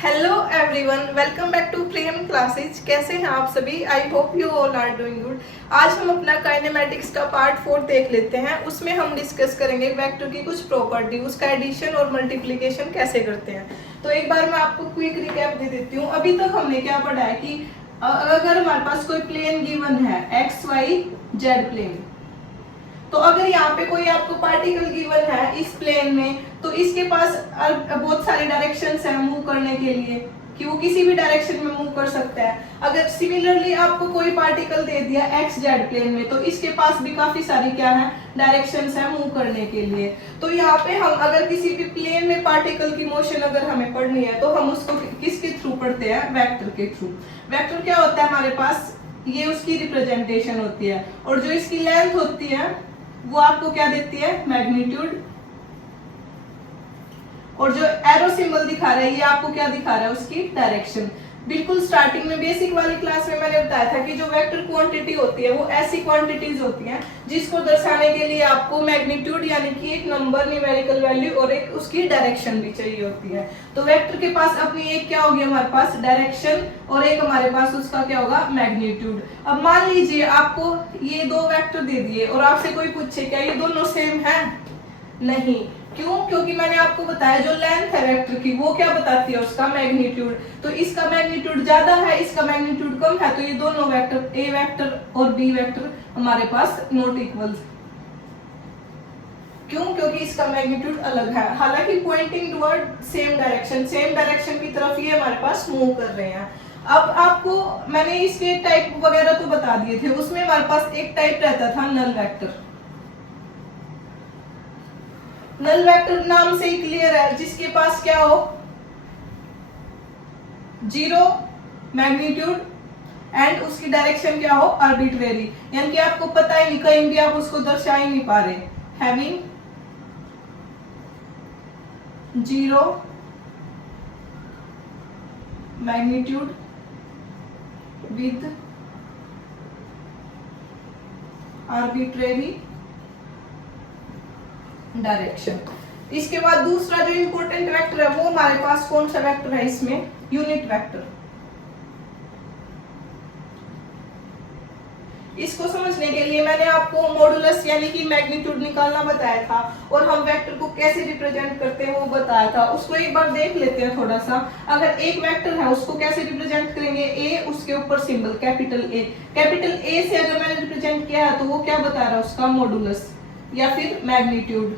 Hello everyone, welcome back to Prem classes. कैसे हैं आप सभी? I hope you all are doing good. आज हम अपना काइनेमेटिक्स का पार्ट 4 देख लेते हैं। उसमें हम डिस्कस करेंगे वेक्टर की कुछ प्रॉपर्टी, उसका एडिशन और मल्टीप्लिकेशन कैसे करते हैं। तो एक बार मैं आपको क्विक रिकैप दे देती हूँ। अभी तक हमने क्या पढ़ा है कि अगर हमारे पास कोई प्लेन गिवन है, एक्स वाई जेड प्लेन, तो अगर यहाँ पे कोई आपको पार्टिकल गिवन है इस प्लेन में, तो इसके पास बहुत सारे डायरेक्शंस हैं मूव करने के लिए, कि वो किसी भी डायरेक्शन में मूव कर सकता है। अगर सिमिलरली आपको कोई पार्टिकल दे दिया एक्स जेड प्लेन में, तो इसके पास भी काफी सारी क्या है, डायरेक्शंस है मूव करने के लिए। तो यहाँ पे हम अगर किसी भी प्लेन में पार्टिकल की मोशन अगर हमें पढ़नी है, तो हम उसको किसके थ्रू पढ़ते हैं? वेक्टर के थ्रू। वेक्टर क्या होता है हमारे पास? ये उसकी रिप्रेजेंटेशन होती है, और जो इसकी लेंथ होती है वो आपको क्या देती है? मैग्नीट्यूड। और जो एरो सिंबल दिखा रहा है ये आपको क्या दिखा रहा है? उसकी डायरेक्शन। बिल्कुल स्टार्टिंग में बेसिक वाली क्लास में मैंने बताया था कि जो वेक्टर क्वांटिटी होती है वो ऐसी क्वांटिटीज होती हैं जिसको दर्शाने के लिए आपको मैग्नीट्यूड यानी कि एक नंबर, न्यूमेरिकल वैल्यू और एक उसकी डायरेक्शन भी चाहिए होती है। तो वेक्टर के पास अपनी एक क्या होगी हमारे पास? डायरेक्शन, और एक हमारे पास उसका क्या होगा? मैग्नीट्यूड। अब मान लीजिए आपको ये दो वेक्टर दे दिए और आपसे कोई पूछे क्या ये दोनों सेम है? नहीं। क्यों? क्योंकि मैंने आपको बताया जो लेंथ है वेक्टर की वो क्या बताती है? उसका मैग्नीट्यूड। तो इसका मैग्नीट्यूड ज्यादा है, इसका मैग्नीट्यूड कम है, तो ये दोनों वेक्टर ए वेक्टर और बी वेक्टर हमारे पास नॉट इक्वल। क्यों? क्योंकि इसका मैग्नीट्यूड अलग है, हालांकि पॉइंटिंग टुवर्ड सेम डायरेक्शन की तरफ ये हमारे पास मूव कर रहे हैं। अब आपको मैंने इसके टाइप वगैरह तो बता दिए थे। उसमें हमारे पास एक टाइप रहता था नल वेक्टर। नल वेक्टर नाम से ही क्लियर है, जिसके पास क्या हो? जीरो मैग्नीट्यूड एंड उसकी डायरेक्शन क्या हो? आर्बिट्रेरी, यानी कि आपको पता ही नहीं, कहीं भी आप उसको दर्शा ही नहीं पा रहे। Having zero magnitude with arbitrary direction. इसके बाद दूसरा जो इंपॉर्टेंट वेक्टर है वो हमारे पास कौन सा वेक्टर है इसमें? Unit vector. इसको समझने के लिए मैंने आपको मॉडुलस यानी कि मैग्नीट्यूड निकालना बताया था, और हम वेक्टर को कैसे रिप्रेजेंट करते हैं वो बताया था। उसको एक बार देख लेते हैं थोड़ा सा। अगर एक वेक्टर है उसको कैसे रिप्रेजेंट करेंगे? ए, उसके ऊपर symbol capital A. Capital A से अगर मैंने रिप्रेजेंट किया है तो वो क्या बता रहा है? उसका मॉडुलस या फिर मैग्नीट्यूड।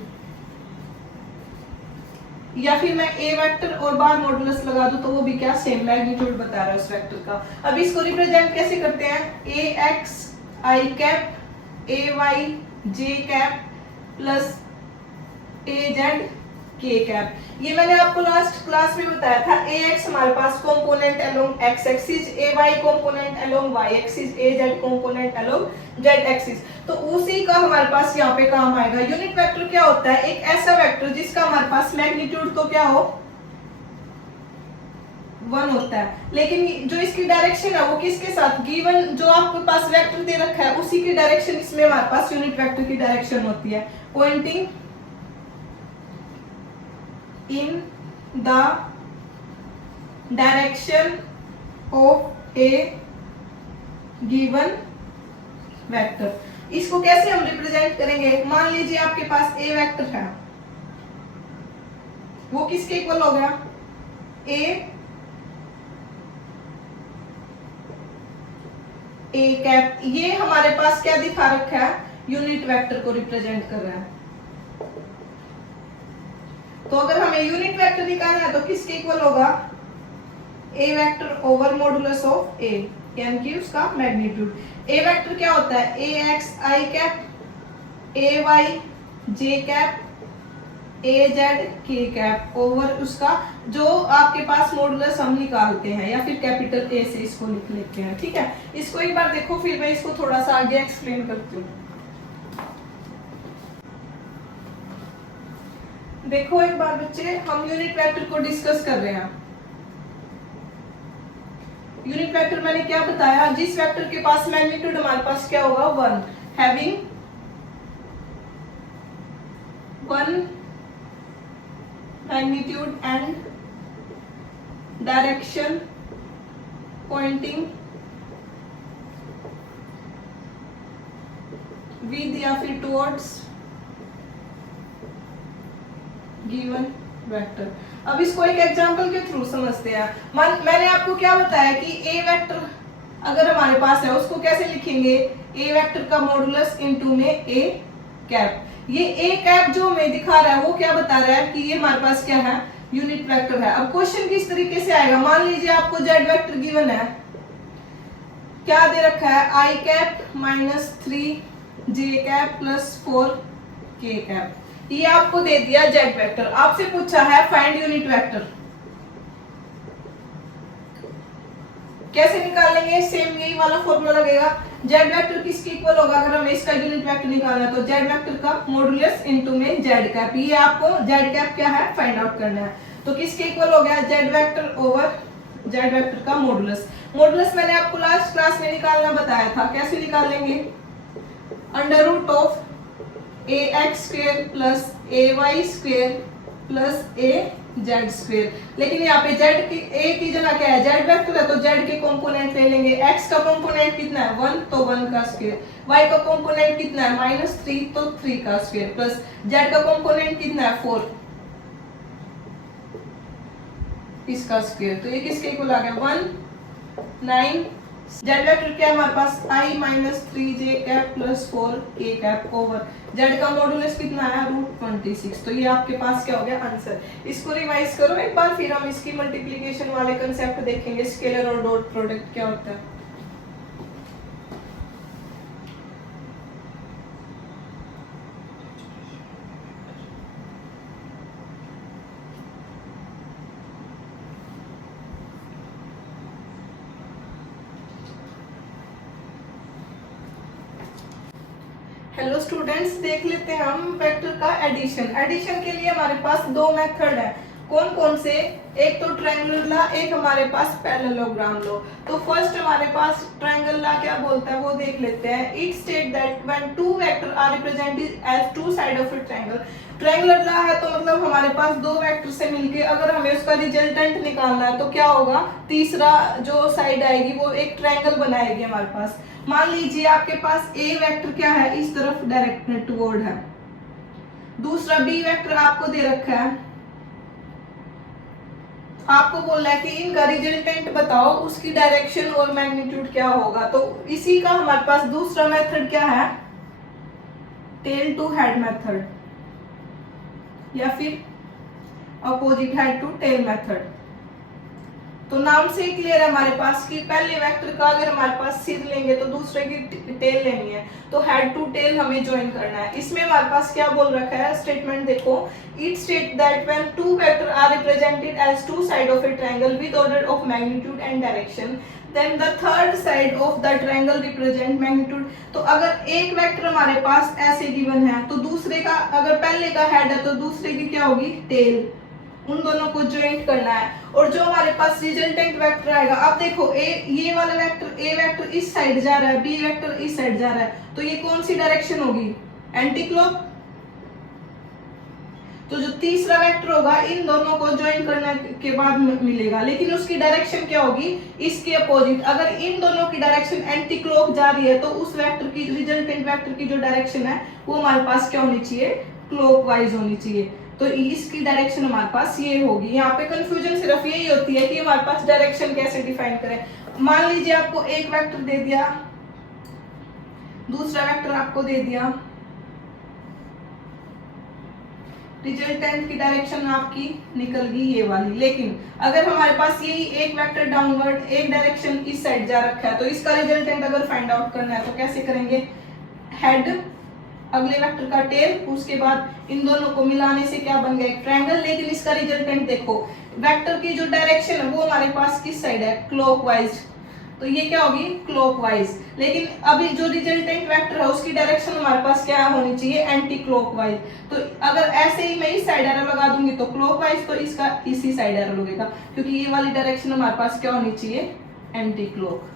या फिर मैं ए वेक्टर और बार मॉडुलस लगा दूं तो वो भी क्या? सेम मैग्नीट्यूड बता रहा है उस वेक्टर का। अब इसको रिप्रेजेंट कैसे करते हैं? A x i cap a y j cap plus A z k cap. ये मैंने आपको लास्ट क्लास में बताया था। ए एक्स हमारे पास component along x axis, a y component along y axis, a z component along z axis. तो उसी का हमारे पास यहाँ पे काम आएगा। यूनिट वेक्टर क्या होता है? एक ऐसा वेक्टर जिसका हमारे पास मैग्नीट्यूड तो क्या हो? 1 होता है, लेकिन जो इसकी डायरेक्शन है वो किसके साथ? गिवन जो आपके पास वेक्टर दे रखा है उसी की डायरेक्शन इसमें हमारे पास यूनिट वेक्टर की डायरेक्शन होती है, Poynting in the direction of a given vector। इसको कैसे हम रिप्रेजेंट करेंगे? मान लीजिए आपके पास ए वेक्टर है, वो किसके इक्वल हो गया? A cap. ये हमारे पास क्या दिखा रखा है? यूनिट वेक्टर को रिप्रेजेंट कर रहा है। तो अगर हमें यूनिट वेक्टर निकालना है तो किसके इक्वल होगा? A vector over modulus of a, यानी कि उसका मैग्नीट्यूड। ए वेक्टर क्या होता है? A x i cap a y j cap a z k cap over उसका जो आपके पास मॉडुलस हम निकालते हैं, या फिर कैपिटल ए से इसको लिख लेते हैं। ठीक है, इसको एक बार देखो, फिर मैं इसको थोड़ा सा आगे एक्सप्लेन करती हूँ। देखो एक बार बच्चे, हम यूनिट वेक्टर को डिस्कस कर रहे हैं। यूनिट वेक्टर मैंने क्या बताया? जिस वेक्टर के पास मैग्नीट्यूड हमारे पास क्या होगा? 1, having 1 magnitude and direction pointing with या फिर टुवर्ड्स गिवन वेक्टर। अब इसको एक एग्जांपल के थ्रू समझते हैं। मैंने आपको क्या बताया कि ए वेक्टर अगर हमारे पास है उसको कैसे लिखेंगे, ए वेक्टर का मॉडुलस इनटू में ए कैप। ये ए कैप जो हमें दिखा रहा है वो क्या बता रहा है कि ये हमारे पास क्या है, यूनिट वेक्टर है। अब क्वेश्चन किस तरीके से आएगा, मान लीजिए आपको जेड वेक्टर गिवन है, क्या दे रखा है, आई कैप माइनस 3 जे कैप प्लस 4 के कैप। ये आपको दे दिया जेड वेक्टर। आपसे पूछा है फाइंड यूनिट वेक्टर, कैसे निकालेंगे, सेम यही वाला फॉर्मूला लगेगा। जेड वेक्टर किसके इक्वल होगा, अगर हमें इसका यूनिट वेक्टर निकालना है तो जेड वेक्टर का मॉडुलस इनटू में जेड कैप। ये आपको जेड कैप क्या है फाइंड आउट करना है। तो किसके इक्वल हो गया, Z vector over Z vector का मॉडुलस। मॉडुलस मैंने आपको लास्ट क्लास में निकालना बताया था, कैसे निकालेंगे, under root of A X square plus A Y square plus A Z square. लेकिन यहाँ पे जेड की ए की जगह क्या है, जेड वेक्टर है तो जेड के कंपोनेंट ले लेंगे। एक्स का कंपोनेंट कितना है 1 तो 1 का स्क्वायर, वाई का कंपोनेंट कितना है -3 तो 3 का स्क्वायर, प्लस जेड का कंपोनेंट कितना है 4 इसका स्क्वायर। तो ये किसके इक्वल आ गया 1 9। जेड वेक्टर क्या है हमारे पास i minus 3 J cap plus 4 के कैप ओवर जेड का मॉडुलस कितना है √26। तो ये आपके पास क्या हो गया आंसर। इसको रिवाइज करो एक बार, फिर हम इसकी मल्टीप्लिकेशन वाले कंसेप्ट देखेंगे, स्केलर और डॉट प्रोडक्ट क्या होता है। हेलो स्टूडेंट्स, देख लेते हैं हम वेक्टर का एडिशन। एडिशन के लिए हमारे पास दो मेथड है, कौन कौन से, एक तो ट्रायंगुलर लॉ, एक हमारे पास पैरेललोग्राम लॉ। तो फर्स्ट हमारे पास ट्रायंगल लॉ क्या बोलता है वो देख लेते हैं। It state that when two vector are represented as two side of a triangle. Triangular law है तो मतलब हमारे पास दो वेक्टर से मिलके अगर हमें उसका रिजल्टेंट निकालना है तो क्या होगा, तीसरा जो साइड आएगी वो एक ट्रायंगल बनाएगी हमारे पास। मान लीजिए आपके पास ए वेक्टर क्या है, इस तरफ डायरेक्टेड टुवर्ड है, दूसरा बी वेक्टर आपको दे रखा है, आपको बोलना है कि इनका रिजल्टेंट बताओ, उसकी डायरेक्शन और मैग्नीट्यूड क्या होगा। तो इसी का हमारे पास दूसरा मेथड क्या है, टेल टू हेड मेथड या फिर opposite head to tail method. तो नाम से ही क्लियर है हमारे पास कि पहले वेक्टर का अगर हमारे पास सिर लेंगे तो दूसरे की टेल लेनी है, तो हेड टू टेल हमें ज्वाइन करना है। इसमें हमारे पास क्या बोल रखा है, स्टेटमेंट देखो, it state that when two vector are represented as two side of a triangle with order of magnitude and direction, then the third side of the triangle represent magnitude. तो अगर एक वेक्टर हमारे पास ऐसे given है तो दूसरे का, अगर पहले का हेड है तो दूसरे की क्या होगी टेल, उन दोनों को ज्वाइंट करना है। और जो हमारे पास रिजल्टेंट वेक्टर आएगा, अब देखो ये वाला वेक्टर ए वेक्टर इस साइड जा रहा है, बी वेक्टर इस साइड जा रहा है, तो ये कौन सी डायरेक्शन होगी, एंटी क्लॉक। तो जो तीसरा वेक्टर होगा इन दोनों को ज्वाइन करने के बाद मिलेगा, लेकिन उसकी डायरेक्शन क्या होगी, इसके अपोजिट। अगर इन दोनों की डायरेक्शन एंटी क्लॉक जा रही है तो उस वेक्टर की, रिजल्टेंट वेक्टर की जो डायरेक्शन है वो हमारे पास क्या होनी चाहिए, क्लॉकवाइज होनी चाहिए। तो इसकी डायरेक्शन हमारे पास ये होगी। यहाँ पे कंफ्यूजन सिर्फ यही होती है कि हमारे पास डायरेक्शन कैसे डिफाइन करें। मान लीजिए आपको एक वेक्टर दे दिया, दूसरा वेक्टर आपको दे दिया, रिजल्टेंट की डायरेक्शन आपकी निकल गई ये वाली। लेकिन अगर हमारे पास यही एक वेक्टर डाउनवर्ड, एक डायरेक्शन इस साइड जा रखा है, तो इसका रिजल्टेंट अगर फाइंड आउट करना है तो कैसे करेंगे, हेड अगले वेक्टर का टेल, उसके बाद इन दोनों को मिलाने से क्या बन गया, एक ट्रायंगल। लेकिन इसका रिजल्टेंट देखो, वेक्टर की जो डायरेक्शन है वो हमारे पास किस साइड है, क्लॉकवाइज, तो ये क्या होगी क्लॉकवाइज। लेकिन अभी जो रिजल्टेंट वेक्टर है उसकी डायरेक्शन हमारे पास क्या होनी चाहिए, एंटी क्लॉकवाइज। तो अगर ऐसे ही मैं इस साइड एरो लगा दूंगी तो क्लॉकवाइज, तो इसका इसी साइड एरो लगेगा, क्योंकि ये वाली डायरेक्शन हमारे पास क्या होनी चाहिए, एंटी क्लॉक।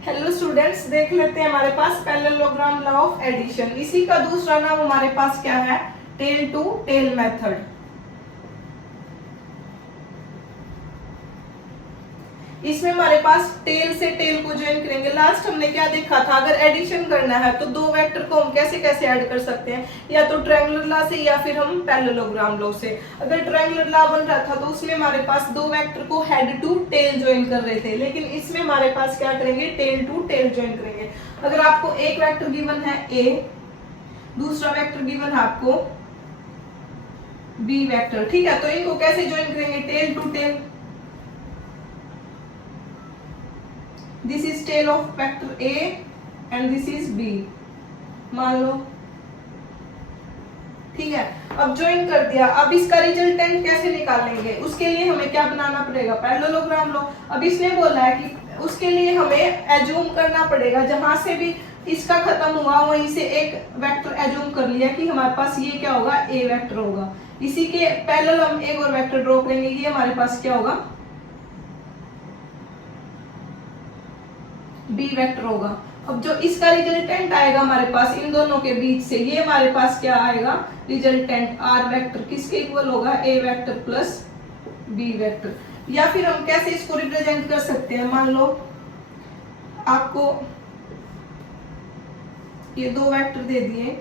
हेलो स्टूडेंट्स, देख लेते हैं हमारे पास पैरेललोग्राम लॉ ऑफ एडिशन। इसी का दूसरा नाम हमारे पास क्या है, टेल टू टेल मेथड। इसमें हमारे पास टेल से टेल को ज्वाइन करेंगे। लास्ट हमने क्या देखा था, अगर एडिशन करना है तो दो वेक्टर को हम कैसे कैसे ऐड कर सकते हैं, या तो ट्रायंगुलर लॉ से या फिर हम पैरेललोग्राम लॉ से। अगर ट्रायंगुलर लॉ बन रहा था तो उसमें हमारे पास दो वेक्टर को हेड टू टेल ज्वाइन कर रहे थे, लेकिन इसमें हमारे पास क्या करेंगे, टेल टू टेल ज्वाइन करेंगे। अगर आपको एक वेक्टर गिवन है ए, दूसरा वेक्टर गिवन है आपको बी वेक्टर, ठीक है, तो इनको कैसे ज्वाइन करेंगे, tail to tail. This is tail of vector A and this is B, मान लो, ठीक है। अब ज्वाइन कर दिया, अब इसका रिजल्टेंट कैसे निकालेंगे, उसके लिए हमें क्या बनाना पड़ेगा, पैरेललोग्राम लो। अब इसने बोला है कि उसके लिए हमें एज्यूम करना पड़ेगा, जहां से भी इसका खत्म हुआ वहीं से एक वेक्टर एज्यूम कर लिया कि हमारे पास ये क्या होगा, ए वेक्टर होगा। इसी के पैरेलल हम एक और वेक्टर ड्रॉ करेंगे, ये हमारे पास क्या होगा, बी वेक्टर होगा। अब जो इसका रिजल्टेंट आएगा हमारे पास इन दोनों के बीच से, ये हमारे पास क्या आएगा, रिजल्टेंट आर वेक्टर किसके इक्वल होगा, a vector plus B vector. या फिर हम कैसे इसको रिप्रेजेंट कर सकते हैं, मान लो आपको ये दो वेक्टर दे दिए,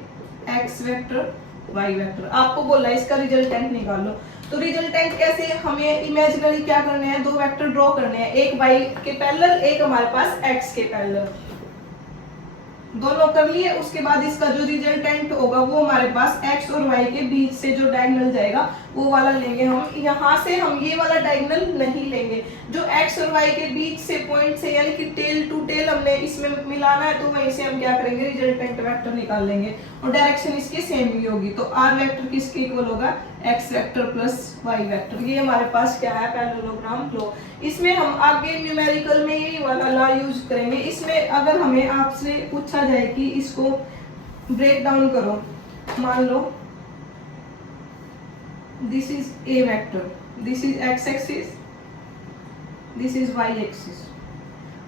एक्स वेक्टर वाई वेक्टर, आपको बोला इसका रिजल्टेंट निकालो। तो रिजल्टेंट कैसे, हमें इमेजिनरी क्या करने हैं, दो वेक्टर ड्रॉ करने हैं, एक वाई के पैरेलल, एक हमारे पास एक्स के पैरेलल, दोनों कर लिए। उसके बाद इसका जो रिजल्टेंट होगा वो हमारे पास एक्स और वाई के बीच से जो डायगोनल जाएगा वो वाला लेंगे हम। यहाँ से हम ये वाला डायगोनल नहीं लेंगे, जो एक्स और वाई के बीच से पॉइंट से, यानी कि टेल टू टेल हमने इसमें मिलाना है, तो वहीं से हम क्या करेंगे, रिजल्टेंट वेक्टर निकाल लेंगे और डायरेक्शन इसकी सेम ही होगी। तो आर वेक्टर किसके इक्वल होगा, X vector plus Y vector. ये हमारे पास क्या है, पैरेललोग्राम लॉ। इसमें हम आगे न्यूमेरिकल में यही वाला लॉ यूज करेंगे। इसमें अगर हमें आपसे पूछा जाए कि इसको ब्रेक डाउन करो, मान लो this is a vector, this is x axis, this is y axis,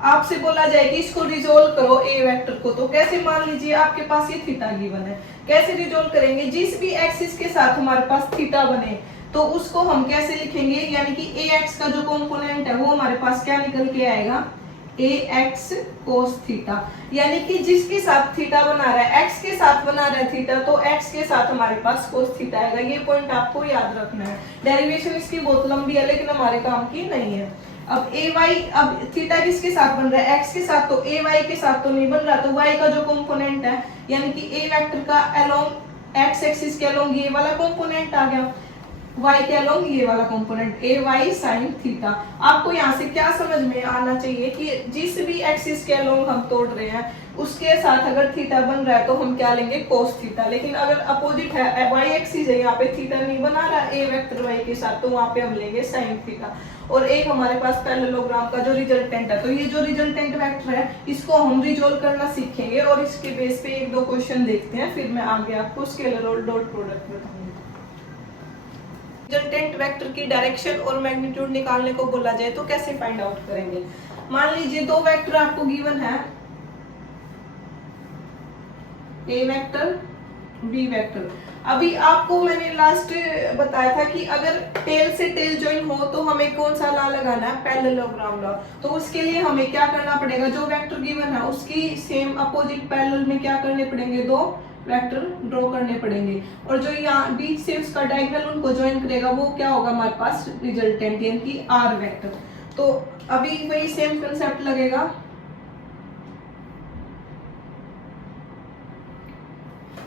आपसे बोला जाए कि इसको रिजोल्व करो ए वेक्टर को, तो कैसे, मान लीजिए आपके पास ये थीटा गिवन है, कैसे रिजोल्व करेंगे, जिस भी एक्सिस के साथ हमारे पास थीटा बने तो उसको हम कैसे लिखेंगे, यानी कि ए एक्स का जो कंपोनेंट है वो हमारे पास क्या निकल के आएगा, ए एक्स कोस थीटा, यानी कि जिसके साथ थीटा बना रहा है, एक्स के साथ बना रहा है थीटा, तो एक्स के साथ हमारे पास कोस थीटा आएगा। ये पॉइंट आपको याद रखना है। डेरिवेशन इसकी बहुत लंबी है लेकिन हमारे काम की नहीं है। अब ए वाई, अब थीटा किसके साथ बन रहा है, एक्स के साथ, तो ए वाई के साथ तो नहीं बन रहा, तो वाई का जो कंपोनेंट है, यानी कि ए वेक्टर का अलोंग एक्स एक्सिस के अलोंग ये वाला कंपोनेंट आ गया, y के अलोंग ये वाला component A Y sine theta. आपको यहाँ से क्या समझ में आना चाहिए कि जिस भी एक्सिस के अलोंग हम तोड़ रहे हैं उसके साथ अगर थीटा बन रहा है तो हम क्या लेंगे, कोस थीटा। लेकिन अगर अपोजिट है, वाई एक्सिस है, यहाँ पे थीटा नहीं बना रहा ए वेक्टर वाई के साथ, तो वहां पे हम लेंगे साइन थीटा। और एक हमारे पास पैरेललोग्राम का जो रिजल्टेंट है, तो ये जो रिजल्टेंट वेक्टर है इसको हम रिजोल्व करना सीखेंगे और इसके बेस पे एक दो क्वेश्चन देखते हैं, फिर मैं आगे आपको स्केलर और डॉट प्रोडक्ट बताऊंगी। रिजल्टेंट वेक्टर की डायरेक्शन और मैग्नीट्यूड निकालने को बोला जाए तो कैसे फाइंड आउट करेंगे। मान लीजिए दो वेक्टर आपको गिवन है, ए वेक्टर बी वेक्टर। अभी आपको मैंने लास्ट बताया था कि अगर टेल से टेल ज्वाइन हो तो हमें कौन सा लॉ लगाना है, पैरेललोग्राम लॉ। तो उसके लिए हमें क्या करना पड़ेगा, जो वेक्टर गिवन है उसकी सेम अपोजिट पैरेलल में क्या करने पड़ेंगे, दो वेक्टर ड्रॉ करने पड़ेंगे, और जो यहाँ बीच से उसका डायगोनल उनको ज्वाइन करेगा वो क्या होगा हमारे पास, रिजल्टेंट, यानी कि आर वेक्टर। तो अभी वही सेम कंसेप्ट लगेगा।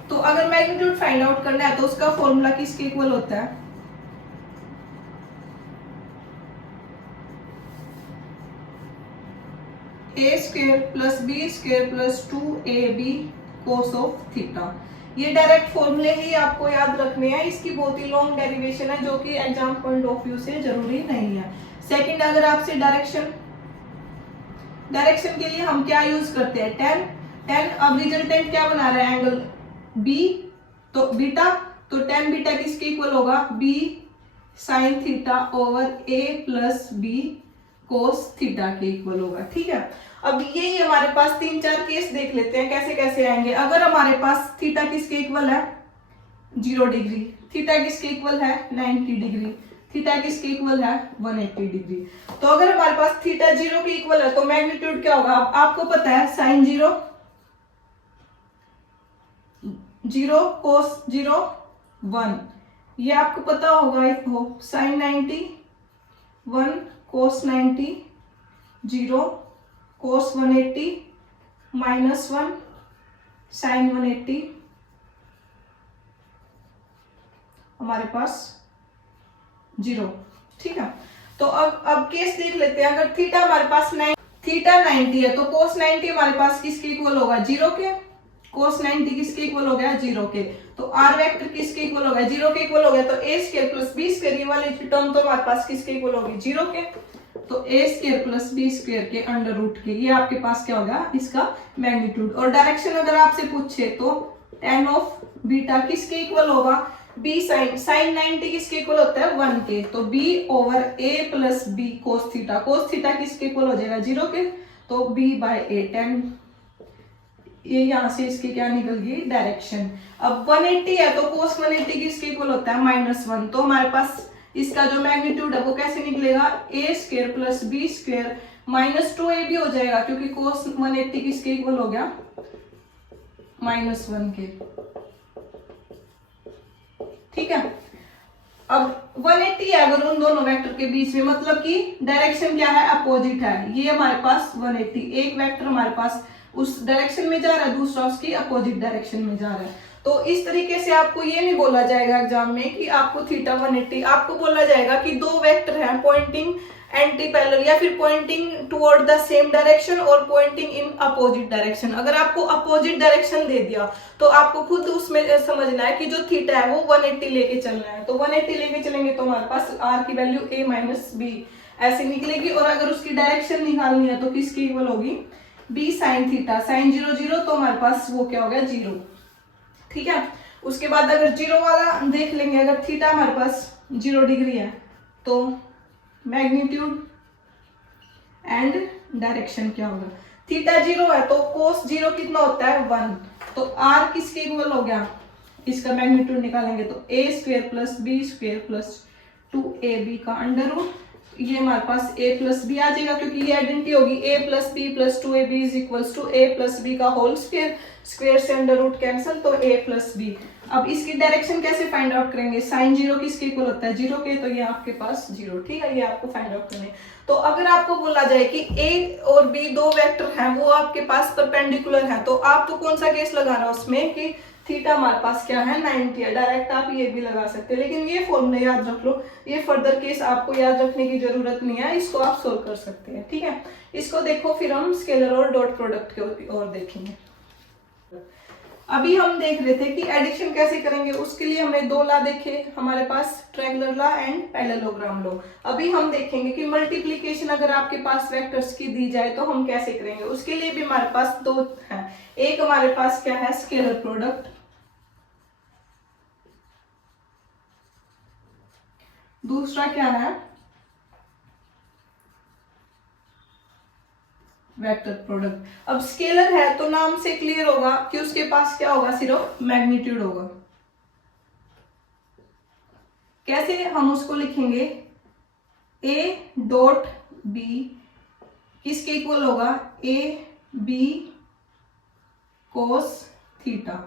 तो अगर मैग्नीट्यूड फाइंड आउट करना है तो उसका फॉर्मूला किसके इक्वल होता है, a square plus B square plus 2ab cos of theta. ये डायरेक्ट फॉर्मूले ही आपको याद रखने हैं, इसकी बहुत ही लॉन्ग डेरिवेशन है जो कि एग्जाम पॉइंट ऑफ व्यू से जरूरी नहीं है। सेकंड, अगर आपसे डायरेक्शन के लिए हम क्या यूज करते हैं, tan। अब रिजल्टेंट क्या बना रहा है, एंगल b, तो बीटा, तो tan बीटा किसके इक्वल होगा, b sine theta over a plus b cos theta के इक्वल होगा, ठीक है। अब यही हमारे पास 3-4 केस देख लेते हैं कैसे कैसे आएंगे। अगर हमारे पास थीटा किसके इक्वल है, 0 डिग्री, थीटा किसके इक्वल है, 90 डिग्री, थीटा किसके इक्वल है 180 डिग्री। तो अगर हमारे पास थीटा 0 के इक्वल है तो मैग्नीट्यूड क्या होगा, आपको पता है साइन 0 0 कोस 0 1, ये आपको पता होगा। एक हो साइन 90 1 कोस 90 0 कोस 180 -1 साइन 180 हमारे पास 0। ठीक है, तो अब केस देख लेते हैं। अगर थीटा हमारे पास थीटा 90 है तो कोस 90 हमारे पास किसके इक्वल होगा 0 के, कोस 90 किसके इक्वल हो गया 0 के। तो आर वेक्टर किसके इक्वल हो गया 0 के इक्वल हो गया, तो ए स्क्वायर प्लस बी स्क्वायर ये वाली टर्म तो हमारे पास किसके इक्वल होगी 0 के। तो ए स्क्वायर प्लस बी स्क्वायर के अंडर रूट के, ये आपके पास क्या होगा इसका मैग्नीट्यूड। और डायरेक्शन अगर आपसे पूछे तो tan ऑफ बीटा किसके इक्वल होगा बी साइन 90 किसके इक्वल होता है 1 के। तो b over a plus B cos theta किसके इक्वल हो जाएगा 0 के। तो b बाय a tan, ये यहां से इसकी क्या निकल गई डायरेक्शन। अब 180 है तो कोस 180 किसके इक्वल होता है -1। तो हमारे पास इसका जो मैग्नीट्यूड है वो कैसे निकलेगा a square plus B square -2ab हो जाएगा, क्योंकि कोस 180 किसके इक्वल हो गया -1 के। ठीक है, अब 180 है अगर उन दोनों वेक्टर के बीच में, मतलब कि डायरेक्शन क्या है अपोजिट है। ये हमारे पास 180, एक वेक्टर हमारे पास उस डायरेक्शन में जा रहा है, दूसरा उसकी अपोजिट डायरेक्शन में जा रहा है। तो इस तरीके से आपको ये नहीं बोला जाएगा एग्जाम में कि आपको थीटा 180, आपको बोला जाएगा कि दो वेक्टर हैं पॉइंटिंग एंटी पैरेलल या फिर pointing toward the same direction और पॉइंटिंग इन अपोजिट डायरेक्शन। अगर आपको अपोजिट डायरेक्शन दे दिया तो आपको खुद उसमें समझना है कि जो थीटा है वो 180 लेके चलना है। तो 180 लेके चलेंगे तो हमारे पास आर की वैल्यू a माइनस बी ऐसे निकलेगी। और अगर उसकी डायरेक्शन निकालनी है तो किसकी इक्वल होगी b साइन थीटा, साइन 0 0 तो हमारे पास वो क्या हो गया 0। ठीक है, उसके बाद अगर 0 वाला देख लेंगे, अगर थीटा हमारे पास 0 डिग्री है तो मैग्नीट्यूड एंड डायरेक्शन क्या होगा। थीटा 0 है तो कोस 0 कितना होता है 1। तो r किसके इक्वल हो गया, इसका मैग्नीट्यूड निकालेंगे तो a square plus B square plus 2ab का अंडर रूट, ये हमारे पास a प्लस बी आ जाएगा क्योंकि ये आइडेंटिटी होगी a plus B plus 2ab is equals to a plus B का होल स्क्वायर, स्क्वायर से अंडर रूट कैंसिल तो a प्लस बी। अब इसकी डायरेक्शन कैसे फाइंड आउट करेंगे, साइन 0 किसके इक्वल होता है 0 के, तो ये आपके पास 0। ठीक है, ये आपको फाइंड आउट करना है। तो अगर आपको बोला जाए कि a और b दो वेक्टर हैं वो आपके पास परपेंडिकुलर हैं, तो आपको कौन सा केस लगाना उसमें कि थीटा हमारे पास क्या है 90 है। डायरेक्ट आप ये भी लगा सकते हैं, लेकिन ये फॉर्मूला याद रख लो, ये फर्दर केस आपको याद रखने की जरूरत नहीं है, इसको आप सोल्व कर सकते हैं। ठीक है, इसको देखो फिर हम स्केलर और डॉट प्रोडक्ट के और देखेंगे। अभी हम देख रहे थे कि एडिशन कैसे करेंगे, उसके लिए हमने दो लॉ देखे हमारे पास, triangular law and parallelogram law. अभी हम देखेंगे कि मल्टीप्लिकेशन अगर आपके पास वेक्टर्स की दी जाए तो हम कैसे करेंगे। उसके लिए भी हमारे पास दो हैं, एक हमारे पास क्या है स्केलर प्रोडक्ट, दूसरा क्या है वेक्टर प्रोडक्ट। अब स्केलर है तो नाम से क्लियर होगा कि उसके पास क्या होगा सिर्फ मैग्नीट्यूड होगा। कैसे हम उसको लिखेंगे, a डॉट b किसके इक्वल होगा a b कोस थीटा।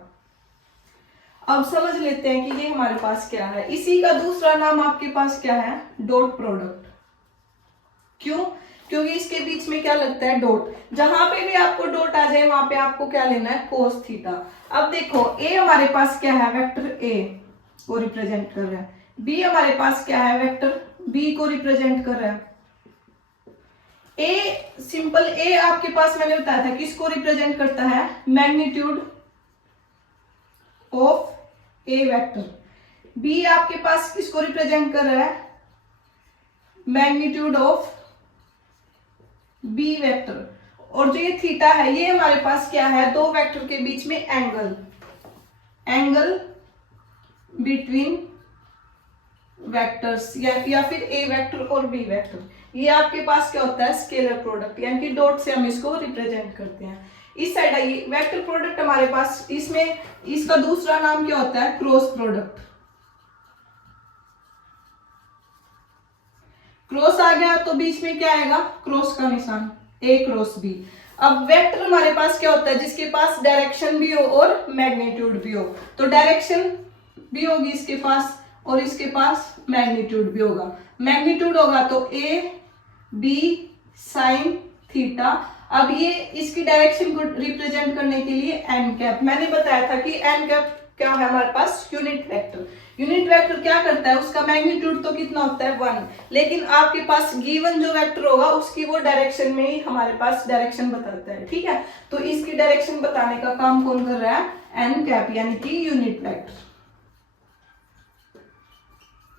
अब समझ लेते हैं कि ये हमारे पास क्या है। इसी का दूसरा नाम आपके पास क्या है डॉट प्रोडक्ट। क्यों, क्योंकि इसके बीच में क्या लगता है डॉट, जहां पे भी आपको डॉट आ जाए वहां पे आपको क्या लेना है कोस थीटा। अब देखो a हमारे पास क्या है वेक्टर a को रिप्रेजेंट कर रहा है, b हमारे पास क्या है वेक्टर b को रिप्रेजेंट कर रहा है। a सिंपल a आपके पास मैंने बताया था किसको रिप्रेजेंट करता है magnitude of a vector, b आपके पास किसको रिप्रेजेंट कर रहा है मैग्नीट्यूड ऑफ बी वेक्टर। और जो ये थीटा है ये हमारे पास क्या है दो वेक्टर के बीच में एंगल, एंगल बिटवीन वेक्टर्स या फिर ए वेक्टर और बी वेक्टर। ये आपके पास क्या होता है स्केलर प्रोडक्ट, यानी कि डॉट से हम इसको रिप्रेजेंट करते हैं। इस साइड आइए, वेक्टर प्रोडक्ट हमारे पास, इसमें इसका दूसरा नाम क्या होता है क्रॉस प्रोडक्ट। क्रॉस आ गया तो बीच में क्या आएगा, क्रॉस का निशान, ए क्रॉस बी। अब वेक्टर हमारे पास क्या होता है, जिसके पास डायरेक्शन भी हो और मैग्नीट्यूड भी हो। तो डायरेक्शन भी होगी इसके पास और इसके पास मैग्नीट्यूड भी होगा। मैग्नीट्यूड होगा तो ए बी साइन थीटा। अब ये इसकी डायरेक्शन को रिप्रेजेंट करने के लिए एन कैप, मैंने बताया था कि एन कैप क्या है हमारे पास, यूनिट वेक्टर। यूनिट वेक्टर क्या करता है, उसका मैग्नीट्यूड तो कितना होता है 1, लेकिन आपके पास गिवन जो वेक्टर होगा उसकी वो डायरेक्शन में ही हमारे पास डायरेक्शन बताता है, ठीक है। तो इसकी डायरेक्शन बताने का काम कौन कर रहा है, एन कैप यानी कि यूनिट वेक्टर।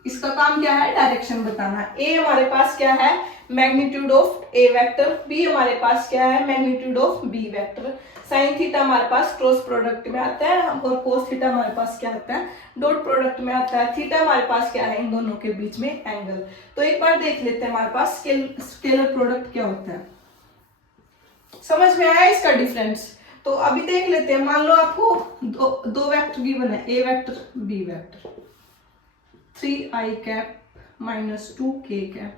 इसका काम क्या है, डायरेक्शन बताना। ए हमारे पास क्या है, magnitude of A vector, B हमारे पास क्या है, magnitude of B vector. Sine theta हमारे पास क्रॉस प्रोडक्ट में आता है और कोस थीटा हमारे पास क्या आता है, डॉट प्रोडक्ट में आता है। थीटा हमारे पास क्या है, इन दोनों के बीच में एंगल। तो एक बार देख लेते हैं हमारे पास स्केलर प्रोडक्ट क्या होता है। समझ में आया इसका डिफरेंस? तो अभी देख लेते हैं। मान लो आपको दो वेक्टर गिवन है, a vector b vector, 3i cap minus 2k cap,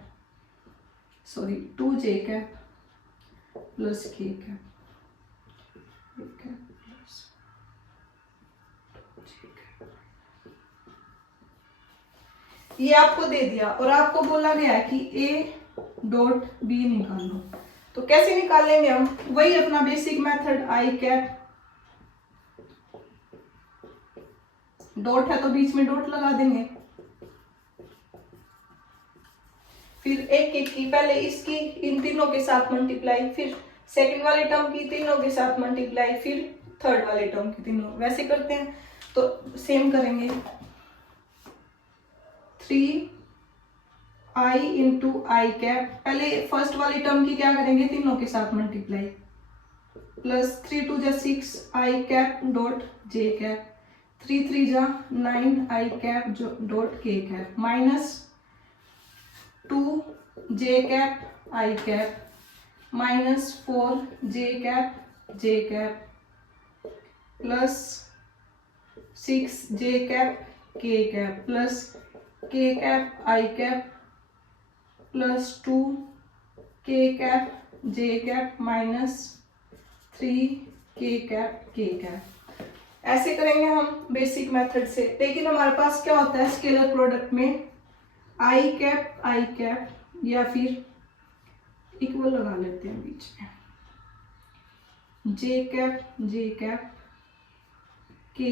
sorry 2j cap plus k cap, ये आपको दे दिया और आपको बोला गया है कि a डॉट b निकालो। तो कैसे निकालेंगे हम, वही अपना basic method, i cap, dot है तो बीच में डॉट लगा देंगे, फिर एक की पहले इसकी इन तीनों के साथ मल्टीप्लाई, फिर सेकंड वाले टर्म की तीनों के साथ मल्टीप्लाई, फिर थर्ड वाले टर्म की तीनों, वैसे करते हैं। तो सेम करेंगे, 3i इंटू आई कैप, पहले फर्स्ट वाली टर्म की क्या करेंगे, तीनों के साथ मल्टीप्लाई, प्लस 3 2 जा 6 आई कैप डॉट जे कैप, 3 3 जा 9 आई कैप डॉट के कैप, माइनस 2 जे कैप आई कैप माइनस 4 जे कैप प्लस 6 जे कैप के कैप प्लस के कैप आई कैप प्लस 2 के कैप जे कैप माइनस 3 के कैप। ऐसे करेंगे हम बेसिक मेथड से। लेकिन हमारे पास क्या होता है स्केलर प्रोडक्ट में, आई कैप या फिर इक्वल लगा लेते हैं बीच में, जे कैप के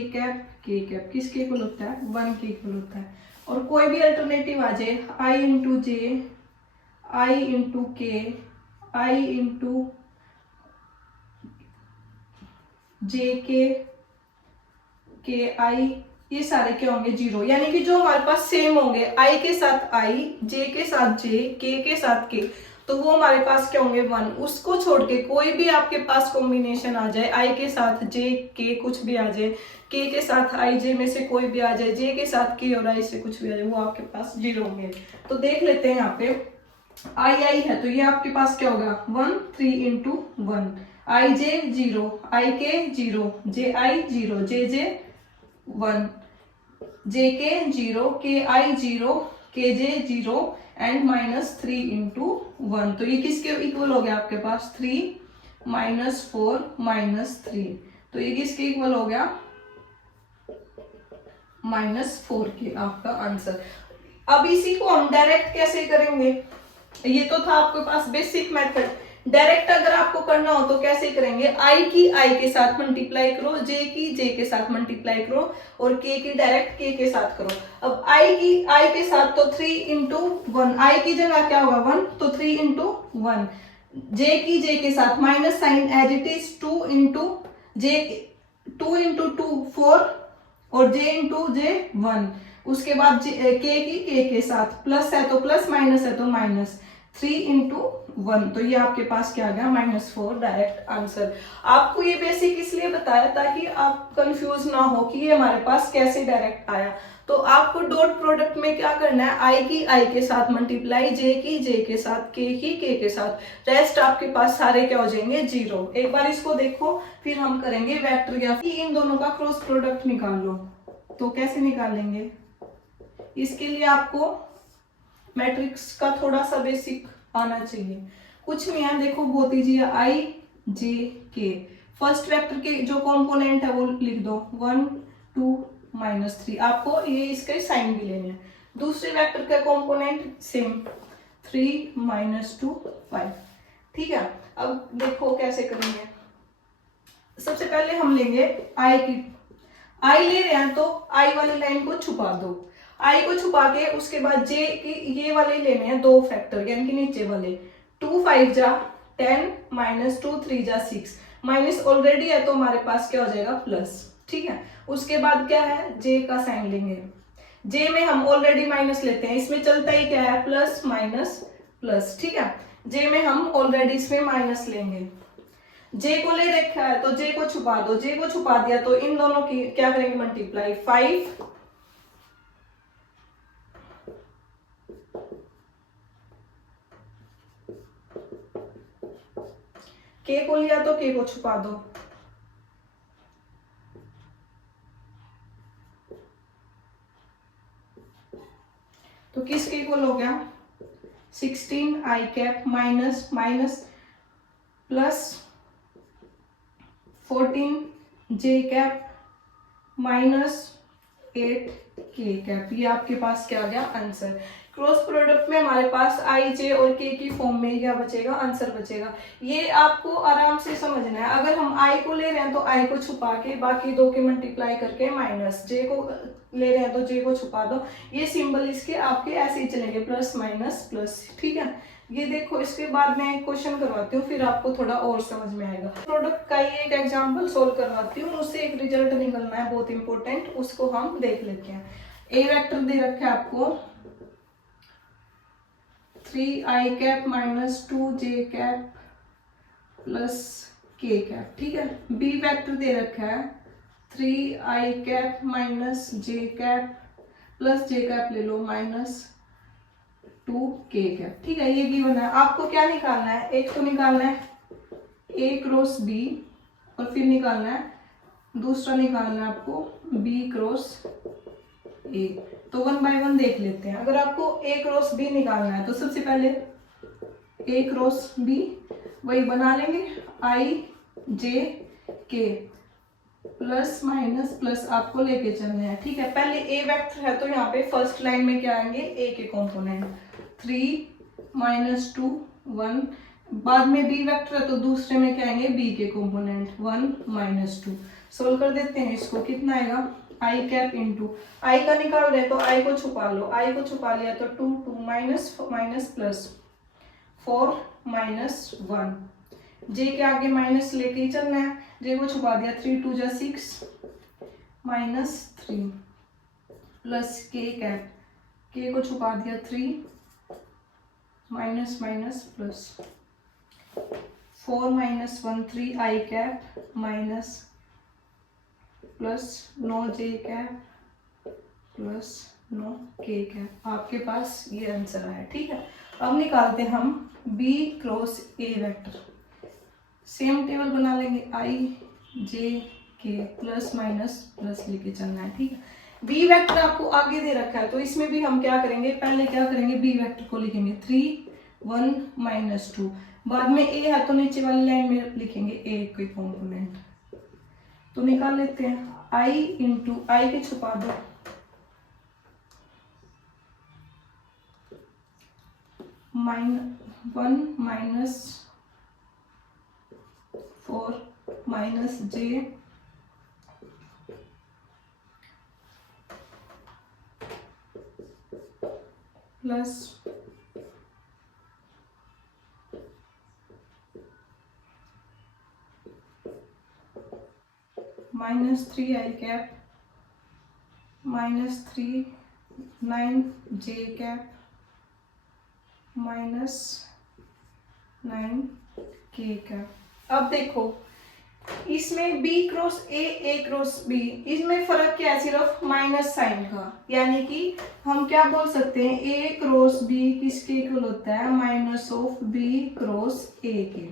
कैप किसके इक्वल होता है, 1 के इक्वल होता है। और कोई भी अल्टरनेटिव आ जाए, आई इंटू जे, आई इंटू के, आई इंटू जे के आई, ये सारे क्या होंगे, 0। यानी कि जो हमारे पास सेम होंगे, आई के साथ आई, जे के साथ जे, के साथ के, तो वो हमारे पास क्या होंगे, 1। उसको छोड़ के कोई भी आपके पास कॉम्बिनेशन आ जाए, आई के साथ जे के कुछ भी आ जाए, के साथ आई जे में से कोई भी आ जाए, जे के साथ के और आई से कुछ भी आ जाए, वो आपके पास 0 होंगे। तो देख लेते हैं यहाँ पे, आई है तो ये आपके पास क्या होगा, 1 3 इंटू 1, आई जे 0, आई के 0, जे आई 0, जे 1, जे के 0, के आई 0, के जे 0 एंड माइनस 3 इंटू 1। तो ये किसके इक्वल हो गया आपके पास, 3 माइनस 4 माइनस 3। तो ये किसके इक्वल हो गया, -4 के, आपका आंसर। अब इसी को हम डायरेक्ट कैसे करेंगे, ये तो था आपके पास बेसिक मेथड। डायरेक्ट अगर आपको करना हो तो कैसे करेंगे, आई की आई के साथ मल्टीप्लाई करो, जे की जे के साथ मल्टीप्लाई करो और के की डायरेक्ट के साथ करो। अब आई की आई के साथ तो 3 इंटू 1, आई की जगह क्या होगा 1, तो 3 इंटू 1, जे की जे के साथ minus sign as it is 2 into J, 2 into 2 4 और जे इंटू जे 1, उसके बाद के की के साथ प्लस है तो प्लस, माइनस है तो माइनस, 3 इंटू 1। तो ये आपके पास क्या आ गया, -4 डायरेक्ट आंसर। आपको ये बेसिक इसलिए बताया ताकि आप कंफ्यूज ना हो कि ये हमारे पास कैसे डायरेक्ट आया। तो आपको डॉट प्रोडक्ट में क्या करना है, आई की आई के साथ मल्टीप्लाई, जे की जे के साथ, के की के साथ, रेस्ट आपके पास सारे क्या हो जाएंगे, 0। एक बार इसको देखो, फिर हम करेंगे वेक्टर या फिर इन दोनों का क्रॉस प्रोडक्ट निकाल लो। तो कैसे निकालेंगे, इसके लिए आपको मैट्रिक्स का थोड़ा सा बेसिक आना चाहिए। कुछ नहीं है, देखो बहुत ईजी है। आई जे के, फर्स्ट वेक्टर के जो कंपोनेंट है वो लिख दो 1 2 -3, आपको ये इसके साइन भी लेने हैं। दूसरे वेक्टर का कंपोनेंट सेम 3 -2 5। ठीक है, अब देखो कैसे करेंगे। सबसे पहले हम लेंगे आई की, आई ले रहे हैं तो आई वाली लाइन को छुपा दो। आई को छुपा के उसके बाद जे की ये वाले लेने हैं दो फैक्टर, यानी कि नीचे वाले 2 5 जा 10 -2 3 जा 6, माइनस ऑलरेडी है तो हमारे पास क्या हो जाएगा प्लस। ठीक है, उसके बाद क्या है जे का साइन लेंगे। जे में हम ऑलरेडी माइनस लेते हैं, इसमें चलता ही क्या है प्लस माइनस प्लस। ठीक है, जे में हम ऑलरेडी इसमें माइनस लेंगे। जे को ले रखा है तो जे को छुपा दो, जे को छुपा दिया तो इन दोनों की क्या करेंगे मल्टीप्लाई 5 के को लिया तो के को छुपा दो, तो किस के को हो गया 16 आई कैप माइनस माइनस प्लस 14 जे कैप माइनस 8 के कैप। ये आपके पास क्या आ गया आंसर। क्रॉस प्रोडक्ट में हमारे पास आई जे और के की फॉर्म में क्या बचेगा आंसर बचेगा। ये आपको आराम से समझना है। अगर हम आई को ले रहे हैं तो आई को छुपा के बाकी दो के मल्टीप्लाई करके माइनस, जे को ले रहे हैं तो जे को छुपा दो। ये सिंबल इसके आपके ऐसे ही चलेंगे प्लस माइनस प्लस। ठीक है, ये देखो इसके बाद मैं एक क्वेश्चन करवाती हूँ फिर आपको थोड़ा और समझ में आएगा। प्रोडक्ट का ही एक एग्जांपल सोल्व करवाती हूँ, उससे एक रिजल्ट निकलना है बहुत इंपॉर्टेंट, उसको हम देख लेते हैं। ए वेक्टर दे रखा है आपको 3 आई कैप माइनस 2 जे कैप प्लस के कैप। ठीक है, बी वेक्टर दे रखा है 3 आई कैप माइनस जे कैप प्लस जे कैप ले लो माइनस 2 के कैप। ठीक है, ये गिवन है। आपको क्या निकालना है, एक तो निकालना है ए क्रॉस बी और फिर निकालना है दूसरा निकालना है आपको बी क्रॉस ए। तो 1 बाय 1 देख लेते हैं। अगर आपको ए क्रॉस बी निकालना है तो सबसे पहले ए क्रॉस बी वही बना लेंगे आई जे के प्लस माइनस प्लस आपको लेके चलने हैं। ठीक है, पहले ए वेक्टर है तो यहाँ पे फर्स्ट लाइन में क्या आएंगे ए के कंपोनेंट 3 -2 1, बाद में बी वेक्टर है तो दूसरे में क्या आएंगे बी के कंपोनेंट 1 -2। सोल्व कर देते हैं इसको, कितना आएगा आई कैप इंटू आई का निकाल रहे तो आई को छुपा लो, आई को छुपा लिया तो 2 2 माइनस माइनस प्लस 4 -1, जे के आगे माइनस लेके ही चलना है। जे को छुपा दिया 3 2 जा 6 -3 प्लस के कैप, के को छुपा दिया 3 माइनस माइनस प्लस 4 -1 3 आई कैप माइनस प्लस 9 जे कैप प्लस 9 के कैप। आपके पास ये आंसर आया। ठीक है, अब निकालते हैं हम B cross A vector. Same table बना लेंगे आई जे के प्लस माइनस प्लस लेके चलना है। ठीक है, बी वेक्टर आपको आगे दे रखा है तो इसमें भी हम क्या करेंगे, पहले क्या करेंगे बी वेक्टर को लिखेंगे 3 1 -2, बाद में ए है तो नीचे वाली लाइन में लिखेंगे ए के कंपोनेंट। तो निकाल लेते हैं आई इंटू आई के छुपा दो 1 -4 माइनस जे प्लस -3 आई कैप -3 9 जे कैप -9 के कैप। अब देखो इसमें b cross a cross b, इसमें फर्क क्या है सिर्फ माइनस साइन का, यानी कि हम क्या बोल सकते हैं a क्रॉस b किसके इक्वल होता है minus of b cross a के।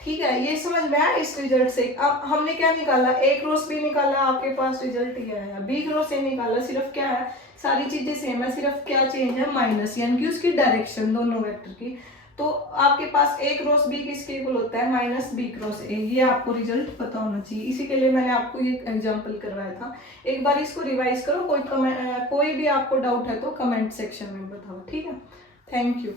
ठीक है, ये समझ में आया इस रिजल्ट से। अब हमने क्या निकाला, a क्रॉस b निकाला, आपके पास रिजल्ट ये आया। b क्रॉस a निकाला, सिर्फ क्या है सारी चीजें सेम है, सिर्फ क्या चेंज है, माइनस, यानी कि उसकी डायरेक्शन दोनों वेक्टर की। तो आपके पास ए क्रॉस बी किसके इक्वल होता है, माइनस बी क्रॉस ए। ये आपको रिजल्ट पता होना चाहिए, इसी के लिए मैंने आपको ये एग्जांपल करवाया था। एक बार इसको रिवाइज करो, कोई भी आपको डाउट है तो कमेंट सेक्शन में बताओ, ठीक है। Thank you.